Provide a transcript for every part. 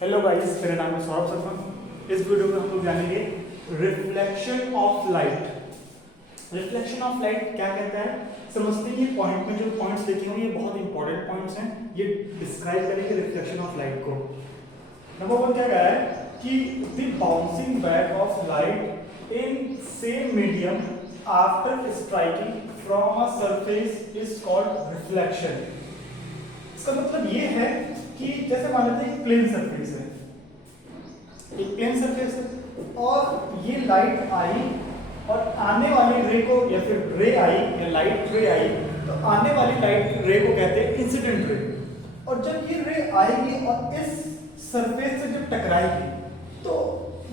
Hello guys, मेरा नाम है सौरभ शर्मा। इस वीडियो में हम लोग जानेंगे reflection of light. Reflection of light क्या कहता है समझते हैं। ये पॉइंट में जो पॉइंट्स लिखे हुए ये बहुत इंपॉर्टेंट पॉइंट्स हैं। ये डिस्क्राइब करेंगे रिफ्लेक्शन ऑफ लाइट को। नंबर वन क्या कह रहा है कि the bouncing back of light in same medium after striking from a surface is called reflection. इसका मतलब ये है कि जैसे मान लेते हैं एक प्लेन सरफेस है, एक प्लेन सरफेस है और ये लाइट आई और आने वाली रे को या फिर रे आई या लाइट रे आई, तो आने वाली लाइट रे को कहते हैं इंसिडेंट रे। और जब ये रे आएगी और इस सरफेस से जब टकराएगी तो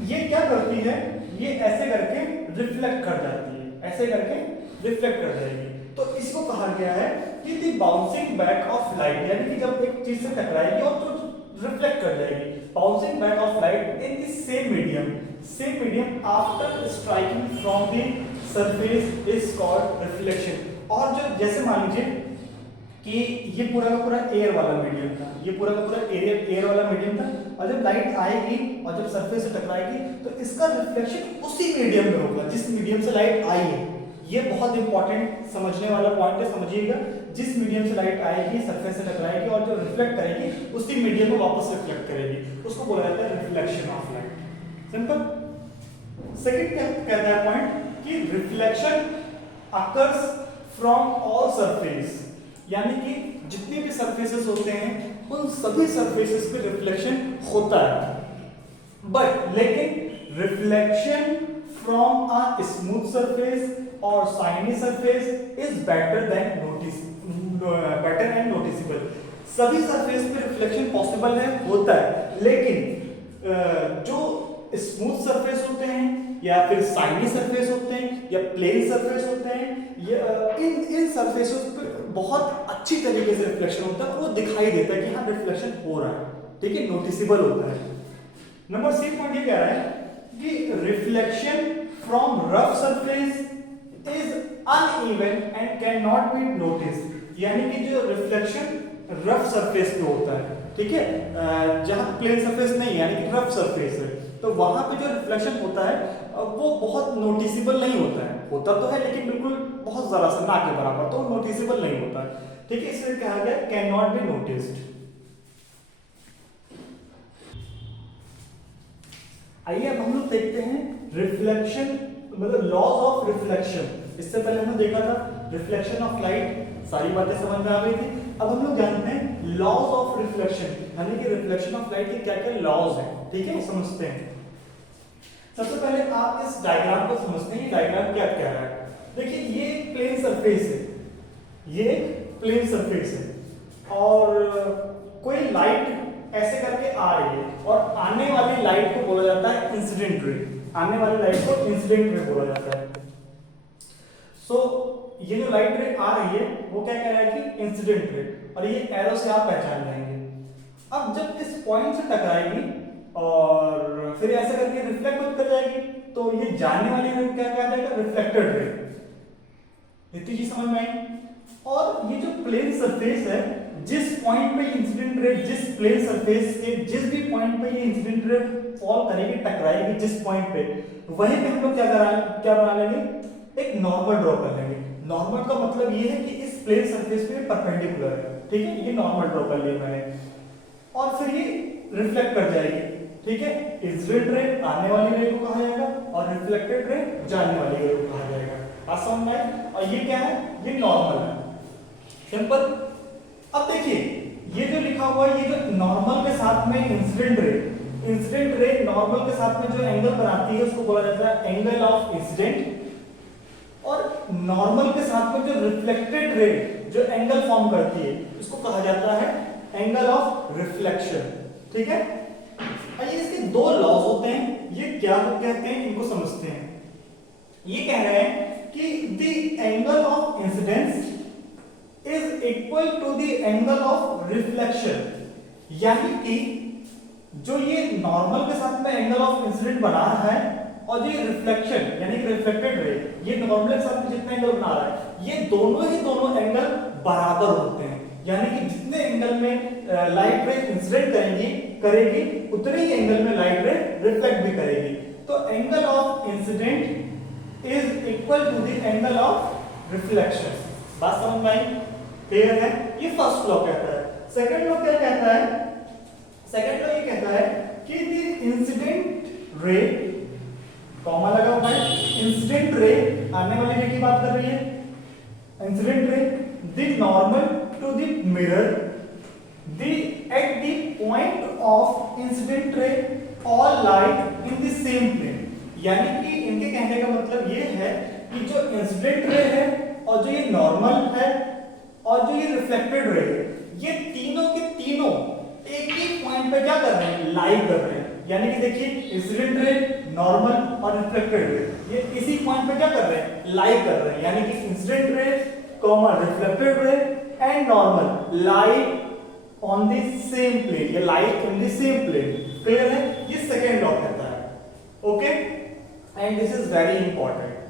ये क्या करती है, ये ऐसे करके रिफ्लेक्ट कर जाती है, ऐसे करके रिफ्लेक्ट कर जाएगी। तो इसको कहा गया है कि the bouncing back of light, यानी कि जब एक चीज से टकराएगी और तो रिफ्लेक्ट कर जाएगी। Bouncing back of light in the same medium after striking from the surface is called reflection. और जो जैसे मान लीजिए कि ये पूरा का पूरा एयर वाला मीडियम था, ये पूरा का पूरा एयर वाला मीडियम था, और जब लाइट आएगी और जब सरफेस से टकराएगी तो इसका रिफ्लेक्शन उसी मीडियम में होगा जिस मीडियम से लाइट आई है। ये बहुत इंपॉर्टेंट समझने वाला पॉइंट है, समझिएगा। जिस मीडियम से लाइट आएगी, सरफेस से टकराएगी और जो रिफ्लेक्ट करेगी उसी मीडियम में वापस रिफ्लेक्ट करेगी, उसको बोला जाता है reflection of light. Simple. Second कहता है पॉइंट कि reflection occurs from all surface, यानी कि जितने भी सरफेसेस होते हैं उन सभी सरफेसेस पे रिफ्लेक्शन होता है। बट लेकिन reflection from a smooth surface और shiny surface is better and noticeable. सभी सरफेस पे रिफ्लेक्शन पॉसिबल है, होता है, लेकिन जो स्मूथ सरफेस होते हैं या फिर शाइनी सरफेस होते हैं या प्लेन सरफेस होते हैं, इन सरफेसेस पे बहुत अच्छी तरीके से रिफ्लेक्शन होता है और वो दिखाई देता है कि हाँ रिफ्लेक्शन हो रहा है, ठीक है, नोटिसेबल होता है। नंबर सी पॉइंट ये कह रहा है कि reflection from rough surface is uneven and can not be noticed, यानी कि जो रिफ्लेक्शन रफ सरफेस पे होता है, ठीक है, जहां प्लेन सरफेस नहीं है यानी कि रफ सरफेस है, तो वहां पे जो रिफ्लेक्शन होता है वो बहुत नोटिसेबल नहीं होता है। होता तो है लेकिन बिल्कुल बहुत जरा सा, ना के बराबर, तो नोटिसेबल नहीं होता है, ठीक है, इसलिए कहा गया कैन नॉट बी नोटिस्ड। आइए अब हम लोग देखते हैं रिफ्लेक्शन, मतलब लॉज ऑफ रिफ्लेक्शन। इससे पहले हमने देखा था रिफ्लेक्शन ऑफ लाइट, सारी बातें समझ में आ गई थी। अब हम लोग जानते हैं लॉज ऑफ रिफ्लेक्शन, यानी कि रिफ्लेक्शन ऑफ लाइट के क्या क्या लॉज हैं, ठीक है, समझते हैं। सबसे पहले आप इस डायग्राम को समझते हैं। ये डायग्राम क्या कह रहा है, देखिए ये प्लेन सरफेस है, ये प्लेन सरफेस है और कोई लाइट ऐसे करके आ रही है और आने वाली लाइट को बोला जाता है इंसिडेंट रे। आने वाली लाइट को इंसिडेंट रे बोला जाता है। सो ये जो लाइट रे आ रही है वो क्या कह रहा है कि इंसिडेंट रे, और ये एरो से आप पहचान जाएंगे। अब जब इस पॉइंट से टकराएगी और फिर ऐसे करके रिफ्लेक्ट कर जाएगी, तो ये जाने वाली रे क्या कहा जाएगा, रिफ्लेक्टेड रे। इतनी चीज समझ में आई। और ये जो प्लेन सरफेस है, जिस पॉइंट पे इंसिडेंट रे, जिस प्लेन सरफेस के जिस भी पॉइंट पे ये इंसिडेंट रे फॉल करेगी, टकराएगी जिस पॉइंट पे, वहीं पे हम लोग क्या बना लेंगे, एक नॉर्मल ड्रॉ कर लेंगे। नॉर्मल का मतलब ये है कि इस प्लेन सरफेस पे परपेंडिकुलर है, ठीक है, ये नॉर्मल ड्रॉ कर लिया मैंने, और फिर ये रिफ्लेक्ट कर जाएगी, ठीक है। इंसिडेंट रे आने वाली रे को कहा जाएगा और रिफ्लेक्टेड रे जाने वाली रे को कहा जाएगा। बात समझ में आई। और ये क्या है, ये नॉर्मल है, सिंपल। अब देखिए ये जो लिखा हुआ है, ये जो नॉर्मल के साथ में इंसिडेंट रे नॉर्मल के साथ में जो एंगल बनाती है उसको बोला जाता है एंगल ऑफ इंसिडेंट, और नॉर्मल के साथ में जो रिफ्लेक्टेड रे जो एंगल फॉर्म करती है उसको कहा जाता है एंगल ऑफ रिफ्लेक्शन, ठीक है। आइए इसके दो लॉज होते हैं, ये क्या कहते हैं इनको समझते हैं। ये कह रहे हैं कि the angle of incidence is equal to the angle of reflection, यानी कि जो ये नॉर्मल के साथ में एंगल ऑफ इंसिडेंट बना रहा है और ये रिफ्लेक्शन यानी कि रिफ्लेक्टेड रे ये नॉर्मल के साथ में जितना एंगल बना रहा है, ये दोनों एंगल बराबर होते हैं। यानी कि जितने एंगल में लाइट रे इंसिडेंट करेंगी करेगी उतने ही एंगल में लाइट रे रिफ्लेक्ट भी करेगी। तो angle of incident is equal to the angle of reflection. बात समझ में आई? क्लियर है? ये फर्स्ट लॉ कहता है। सेकंड लॉ क्या कहता है? सेकंड लॉ ये कहता है कि द इंसिडेंट रे, कॉमा लगा हुआ है, इंसिडेंट रे आने वाली रे की बात कर रही है, incident ray the normal to the mirror the at the point of incident ray all light in the same plane. यानी कि इनके कहने का मतलब ये है कि जो इंसिडेंट रे है और जो ये नॉर्मल है और जो ये रिफ्लेक्टेड रे है, ये तीनों के तीनों एक ही पॉइंट पे क्या कर रहे हैं? लाइव कर रहे हैं। यानी कि देखिए इंसिडेंट रे, नॉर्मल और रिफ्लेक्टेड रे, ये इसी पॉइंट पे क्या कर रहे हैं? लाइव कर रहे हैं। यानी कि incident ray comma reflected ray and normal live on the same plane, ये live in the same plane. Clear है? ये सेकंड लॉ कहता है। Okay, and this is very important.